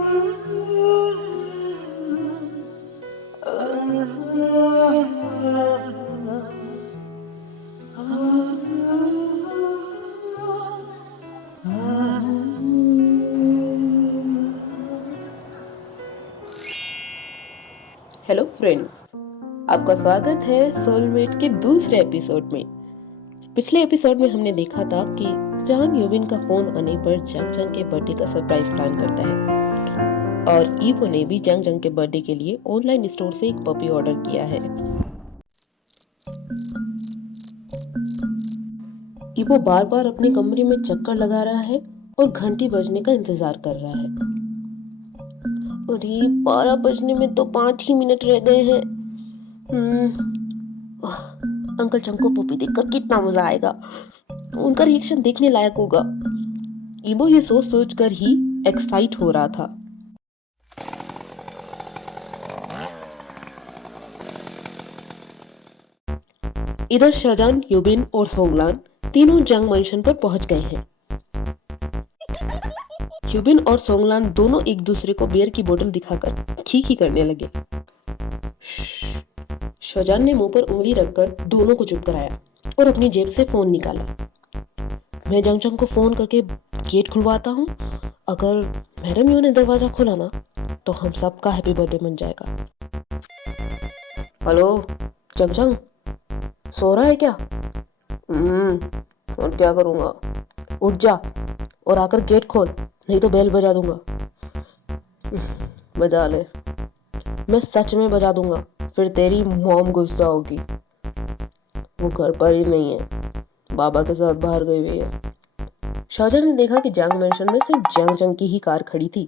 Hello friends, आपका स्वागत है सोलमेट के दूसरे एपिसोड में। पिछले एपिसोड में हमने देखा था कि जान यूबिन का फोन आने पर जंग जंग के बर्थडे का सरप्राइज प्लान करता है और ईबो ने भी जंग जंग के बर्थडे के लिए ऑनलाइन स्टोर से एक पपी ऑर्डर किया है। ईबो बार बार अपने कमरे में चक्कर लगा रहा है और घंटी बजने का इंतजार कर रहा है। अरे 12 बजने में तो 5 ही मिनट रह गए हैं। अंकल चंग को पपी देखकर कितना मजा आएगा, उनका रिएक्शन देखने लायक होगा। ईबो ये सोच सोच कर ही एक्साइट हो रहा था। इधर शाहजान, यूबिन और सोंगलान तीनों जंग मैंशन पर पहुंच गए हैं। यूबिन और सोंगलान दोनों एक दूसरे को बियर की बोतल दिखाकर खीखी करने लगे। शाहजान ने मुंह पर उंगली रखकर दोनों को चुप कराया और अपनी जेब से फोन निकाला। मैं जंग जंग को फोन करके गेट खुलवाता हूँ। अगर मैडम यू ने दरवाजा खोला ना तो हम सबका हैप्पी बर्थडे बन जाएगा। हेलो जंग जंग, सो रहा है क्या? और क्या करूँगा, उठ जा और आकर गेट खोल, नहीं तो बेल बजा दूंगा। बजा ले, मैं सच में बजा दूंगा, फिर तेरी मॉम गुस्सा होगी। वो घर पर ही नहीं है, बाबा के साथ बाहर गई हुई है। शाहजहां ने देखा कि जंग मैंशन में सिर्फ जंग जंग की ही कार खड़ी थी।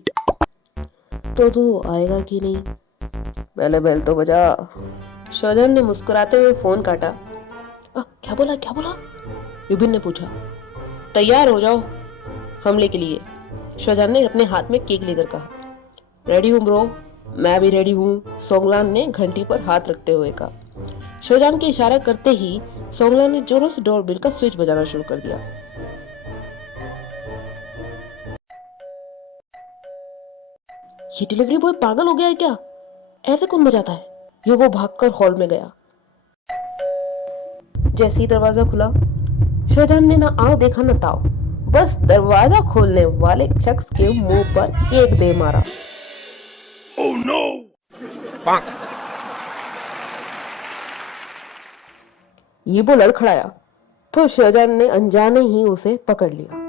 तो तू आएगा कि नहीं? पहले बेल तो बजा। शाहजहां ने मुस्कुराते हुए फोन काटा। क्या बोला क्या बोला? यूबिन ने पूछा। तैयार हो जाओ हमले के लिए, शाहजहां ने अपने हाथ में केक लेकर कहा। रेडी हूँ ब्रो। मैं भी रेडी हूँ, सोंगलान ने घंटी पर हाथ रखते हुए कहा। शाहजहां के इशारा करते ही सोंगलान ने जोरों से डोरबेल का स्विच बजाना शुरू कर दिया। ये डिलीवरी बॉय पागल हो गया है क्या? ऐसे कौन बजाता है? ये वो भागकर हॉल में गया। जैसे ही दरवाजा खुला, शाहजहां ने ना आओ देखा ना ताओ, बस दरवाजा खोलने वाले शख्स के मुंह पर केक दे मारा। Oh no! ये वो लड़खड़ाया तो शाहजहां ने अनजाने ही उसे पकड़ लिया।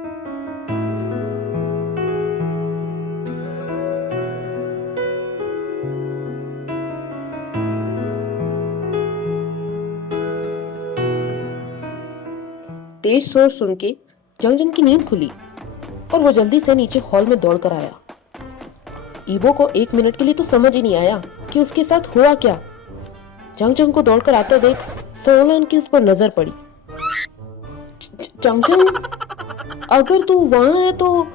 तेज शोर सुन के जंग जंग की नींद खुली और वो जल्दी से नीचे हॉल में दौड़कर आया। ईबो को 1 मिनट के लिए तो समझ ही नहीं आया कि उसके साथ हुआ क्या। जंग जंग को दौड़कर आता देख सोंगलान की उस पर नजर पड़ी। जंग जंग, अगर तू वहां है तो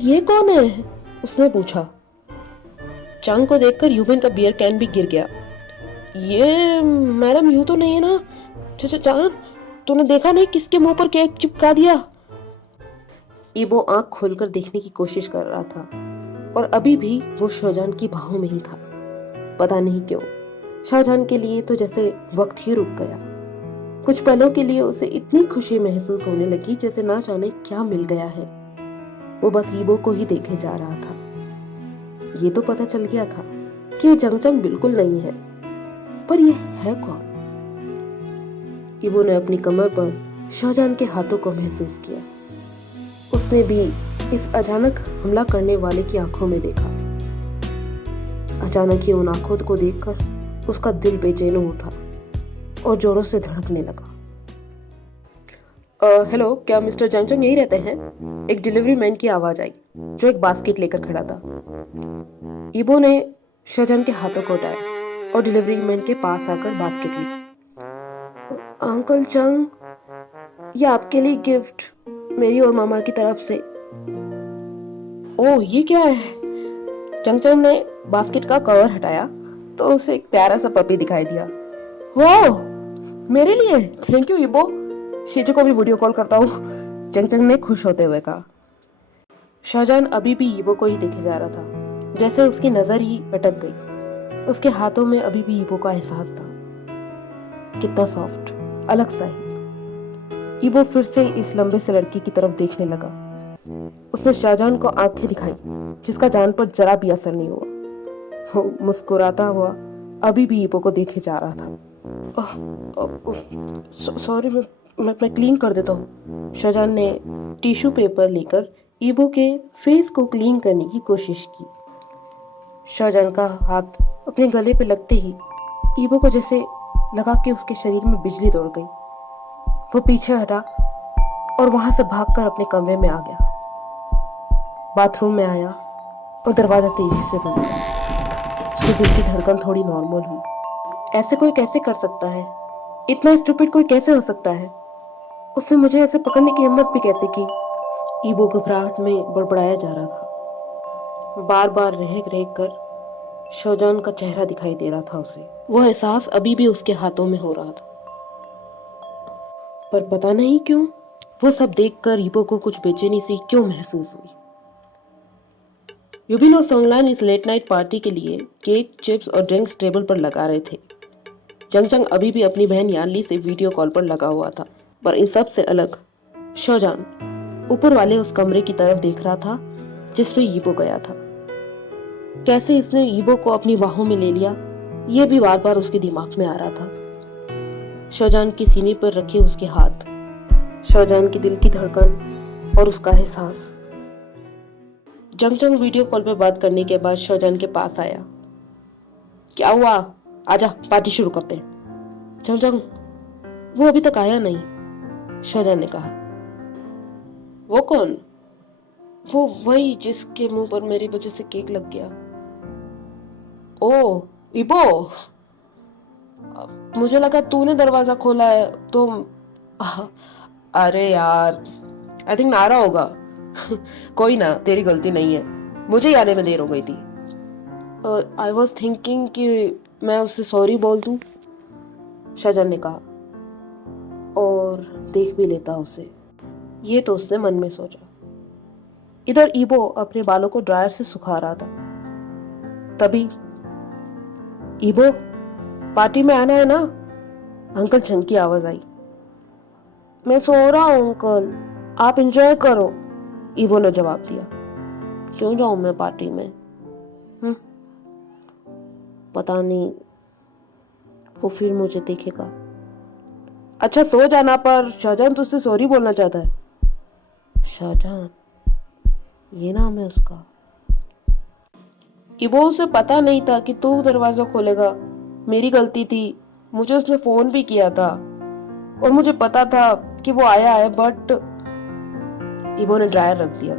ये कौन है? उसने पूछा। चंग को देखकर यूबिन का बियर कैन भी गिर गया। ये मैडम यू तो नहीं है ना? चांद, तूने देखा नहीं किसके मुंह पर केक चिपका दिया? ईबो आंख खोलकर देखने की कोशिश कर रहा था और अभी भी वो शाहजहां की बाहों में ही था। पता नहीं क्यों शाहजहां के लिए तो जैसे वक्त ही रुक गया। कुछ पलों के लिए उसे इतनी खुशी महसूस होने लगी जैसे ना जाने क्या मिल गया है। वो बस ईबो को ही देखे जा रहा था। ये तो पता चल गया था कि जंग जंग बिल्कुल नहीं है, पर ये है कौन? ईबो ने अपनी कमर पर शाहजहां के हाथों को महसूस किया। उसने भी इस अचानक हमला करने वाले की आंखों में देखा। अचानक ही उन आंखों को देखकर उसका दिल बेचैन हो उठा और जोरों से धड़कने लगा। हेलो, क्या मिस्टर जंग जंग यही रहते हैं? एक डिलीवरी मैन की आवाज आई जो एक बास्केट लेकर खड़ा था। ईबो ने शाहजहां के हाथों को उठाया और डिलीवरी मैन के पास आकर बास्केट ली। अंकल चंग, ये आपके लिए गिफ्ट मेरी और मामा की तरफ से। ओह, ये क्या है? चंग चंग ने बास्केट का कवर हटाया तो उसे एक प्यारा सा पपी दिखाई दिया। ओह, मेरे लिए? थैंक यू ईबो, शीजो को भी वीडियो कॉल करता हूँ, चंग चंग ने खुश होते हुए कहा। शाहजहां अभी भी ईबो को ही देखे जा रहा था। जैसे उसकी नजर ही अटक गई। उसके हाथों में अभी भी ईबो का एहसास था, कितना सॉफ्ट, अलग सा ही। ईबो फिर से इस लंबे से लड़की की तरफ देखने लगा। उसने शाहजहान को आंखें दिखाई, जिसका जान पर जरा भी असर नहीं हुआ। वो मुस्कुराता हुआ अभी भी ईबो को देखे जा रहा था। सॉरी, मैं क्लीन कर देता हूँ। शाहजहान ने टिश्यू पेपर लेकर ईबो के फेस को क्लीन करने की कोशिश की। शाहजहान का हाथ अपने गले पे लगते ही ईबो को जैसे लगा कि उसके शरीर में बिजली दौड़ गई। वो पीछे हटा और वहां से भागकर अपने कमरे में आ गया। बाथरूम में आया और दरवाजा तेजी से बंद किया। उसके दिल की धड़कन थोड़ी नॉर्मल हुई। ऐसे कोई कैसे कर सकता है? इतना स्टूपिड कोई कैसे हो सकता है? उसने मुझे ऐसे पकड़ने की हिम्मत भी कैसे की? ईबो घबराहट में बड़बड़ाया जा रहा था। बार बार रह रह कर शाहजहान का चेहरा दिखाई दे रहा था उसे। वह एहसास अभी भी उसके हाथों में हो रहा था, पर पता नहीं क्यों वो सब देखकर ईबो को कुछ बेचैनी सी क्यों महसूस हुई। युबिन और सोंगलान इस लेट नाइट पार्टी के लिए केक, चिप्स और ड्रिंक्स टेबल पर लगा रहे थे। जंगचंग अभी भी अपनी बहन यानली से वीडियो कॉल पर लगा हुआ था, पर इन सब से अलग शाहजहान ऊपर वाले उस कमरे की तरफ देख रहा था जिसमें ईबो गया था। कैसे इसने ईबो को अपनी बाहों में ले लिया, ये भी बार बार उसके दिमाग में आ रहा था। शाहजहान के सीने पर रखे उसके हाथ, शाहजहान की दिल की धड़कन और उसका एहसास। जंगचंग वीडियो कॉल पर बात करने के बाद शाहजहान के पास आया। क्या हुआ? आजा, पार्टी शुरू करते हैं। जंगचंग, वो अभी तक आया नहीं, शाहजहान ने कहा। वो कौन? वो वही जिसके मुंह पर मेरी वजह से केक लग गया। ओ, इबो, मुझे लगा तूने दरवाजा खोला है तो। अरे यार, आई थिंक नारा होगा। कोई ना, तेरी गलती नहीं है, मुझे ही आने में देर हो गई थी। आई वॉज थिंकिंग कि मैं उससे सॉरी बोल दूं, शाहजहान ने कहा, और देख भी लेता उसे। ये तो उसने मन में सोचा। इधर ईबो अपने बालों को ड्रायर से सुखा रहा था। तभी, ईबो, पार्टी में आना है ना? अंकल चंग की आवाज आई। मैं सो रहा हूँ अंकल, आप एंजॉय करो, ईबो ने जवाब दिया। क्यों जाऊं मैं पार्टी में? पता नहीं, वो फिर मुझे देखेगा। अच्छा सो जाना, पर शाहजहान तुझसे सॉरी बोलना चाहता है। शाहजहान, ये नाम है उसका। इबो, उसे पता नहीं था कि तू दरवाजा खोलेगा, मेरी गलती थी। मुझे उसने फोन भी किया था और मुझे पता था कि वो आया है, बट। इबो ने ड्रायर रख दिया।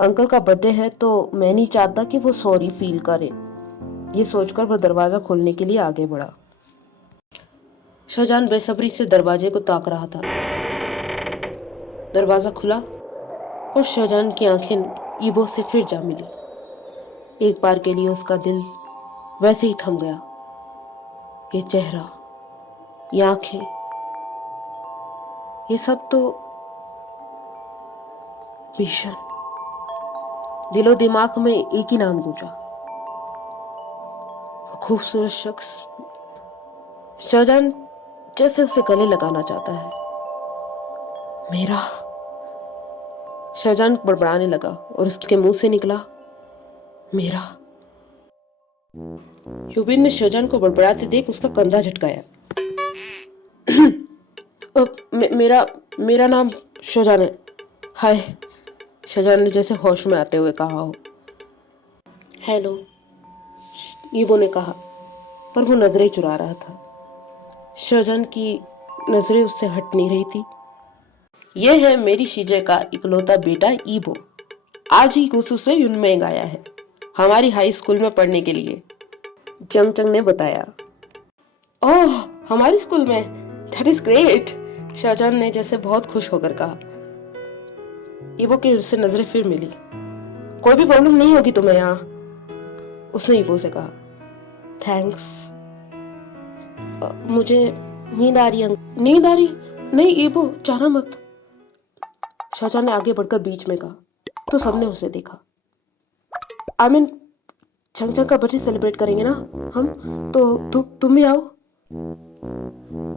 अंकल का बर्थडे है तो मैं नहीं चाहता कि वो सॉरी फील करे। ये सोचकर वो दरवाजा खोलने के लिए आगे बढ़ा। शाहजहान बेसब्री से दरवाजे को ताक रहा था। दरवाजा खुला और शाहजहान की आंखें ईबो से फिर जा मिली। एक बार के लिए उसका दिल वैसे ही थम गया। ये चेहरा, ये आंखें, ये सब तो भीषण। दिलो दिमाग में एक ही नाम गूंजा, वो खूबसूरत शख्स। शाहजहान जैसे उसे गले लगाना चाहता है। मेरा। शाहजहान बड़बड़ाने लगा और उसके मुंह से निकला, मेरा। युबिन ने शाहजहान को बड़बड़ाते देख उसका कंधा झटकाया। मेरा मेरा नाम शाहजहान है। हाय, शाहजहान ने जैसे होश में आते हुए कहा हो। हेलो, ईबो ने कहा, पर वो नजरें चुरा रहा था। शाहजहान की नजरें उससे हट नहीं रही थी। यह है मेरी शीजे का इकलौता बेटा ईबो। आज ही गुसु से युनमेंग आया है, हमारी हाई स्कूल में पढ़ने के लिए, जंगचंग ने बताया। ओह, हमारी स्कूल में? दैट इज ग्रेट, शाहजहान ने जैसे बहुत खुश होकर कहा। ईबो की उससे नजरें फिर मिली। कोई भी प्रॉब्लम नहीं होगी तुम्हें यहाँ, उसने ईबो से कहा। थैंक्स। मुझे नींद आ रही है। नींद आ रही? नहीं ईबो, जाना मत, शाहजहान ने आगे बढ़कर बीच में कहा। तो सबने उसे देखा। आई मीन चंग का बर्थडे सेलिब्रेट करेंगे ना हम, तो तुम भी आओ।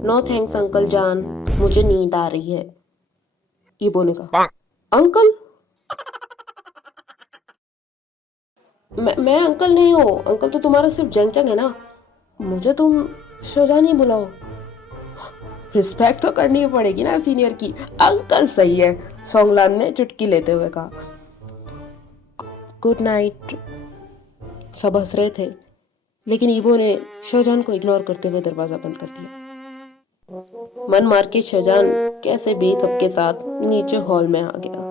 नो थैंक्स अंकल जान, मुझे नींद आ रही है, ईबो ने कहा। अंकल? मैं अंकल नहीं हूँ, अंकल तो तुम्हारा सिर्फ जंग है ना, मुझे तुम शोजान ही बुलाओ। रिस्पेक्ट तो करनी ही पड़ेगी ना सीनियर की। अंकल सही है, सोंगलान ने चुटकी लेते हुए कहा। Good night. सब हंस रहे थे, लेकिन ईबो ने शाहजहान को इग्नोर करते हुए दरवाजा बंद कर दिया। मन मार के शाहजहान कैसे बेथब के साथ नीचे हॉल में आ गया,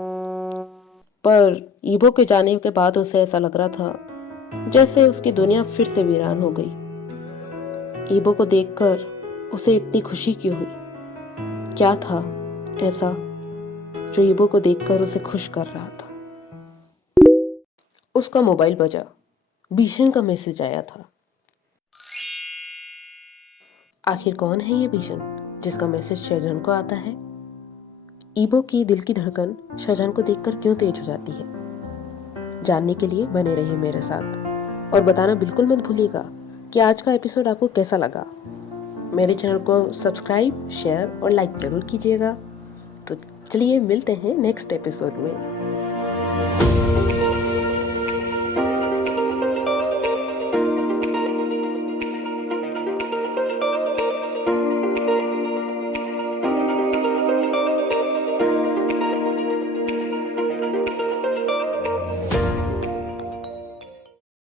पर ईबो के जाने के बाद उसे ऐसा लग रहा था जैसे उसकी दुनिया फिर से वीरान हो गई। ईबो को देखकर उसे इतनी खुशी क्यों हुई? क्या था ऐसा जो ईबो को देखकर उसे खुश कर रहा था? उसका मोबाइल बजा, भीषण का मैसेज आया था। आखिर कौन है ये भीषण जिसका मैसेज शाहजहान को आता है? ईबो की दिल की धड़कन शाहजहान को देखकर क्यों तेज हो जाती है? जानने के लिए बने रहिए मेरे साथ, और बताना बिल्कुल मत भूलिएगा कि आज का एपिसोड आपको कैसा लगा। मेरे चैनल को सब्सक्राइब, शेयर और लाइक जरूर कीजिएगा। तो चलिए मिलते हैं नेक्स्ट एपिसोड में।